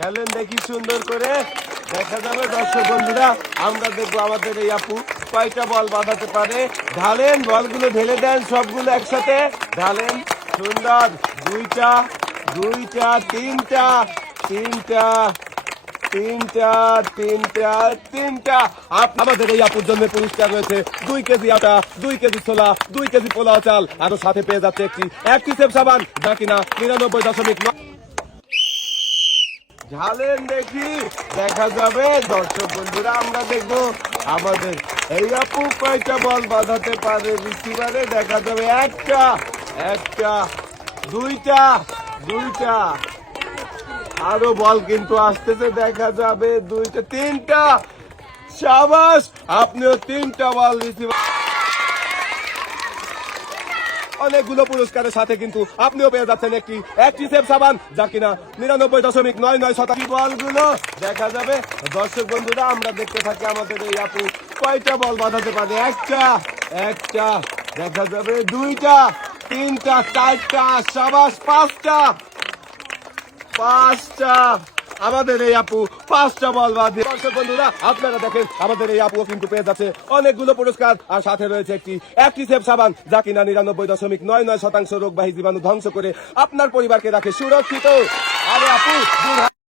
খেলেন দেখি সুন্দর করে। দেখা যাবে দর্শক বন্ধুরা, আমরা দেখবো আমাদের এই আপু কয়টা বল বাঁধাতে পারে। ঢালেন, বলগুলো ঢেলে দেন সবগুলো একসাথে ঢালেন। সুন্দর, দুইটা দুইটা, তিনটা তিনটা তিনটা তিনটা তিনটা। আমাদের এই আপুর জন্য পুরস্কার রয়েছে 2 কেজি আটা, 2 কেজি ছোলা, 2 কেজি পোলাও চাল, আরো সাথে পেয়ে যাচ্ছে একটি সেফ সাবান, যা কিনা 99.9। ঝালেন দেখি, দেখা যাবে দর্শক বন্ধুরা, আমরা দেখবো আমাদের এই আপু কয়টা বল বাঁধাতে পারে রিসিভারে। দেখা যাবে একটা একটা, দুইটা দুইটা, আরো বল কিন্তু আসতেছে। দেখা যাবে দুইটা, তিনটা। শাবাশ, আপনিও 3টা বল রিসিভ। অনেকগুলো পুরস্কারের সাথে কিন্তু আপনিও পেয়ে যাচ্ছেন একটি সেফ সাবান, যা কিনা 99.99 বলগুলো। দেখা যাবে দর্শক বন্ধুরা, আমরা দেখতে থাকি আমাদের এই আপু কয়টা বল বাঁধাতে পারে। একটা একটা, দেখা যাবে দুইটা, তিনটা, চারটা, শাবাশ, পাঁচটা পাঁচটা। আমাদের এই আপু 5টা বল বাঁধে। দর্শক বন্ধুরা, আপনারা দেখেন আমাদের এই আপু কিন্তু পেয়ে যাচ্ছে অনেকগুলো পুরস্কার, আর সাথে রয়েছে একটি সেফ সাবান, যা কিনা 99.99% রোগবাহী জীবাণু ধ্বংস করে আপনার পরিবারকে রাখে সুরক্ষিত। আরে আপু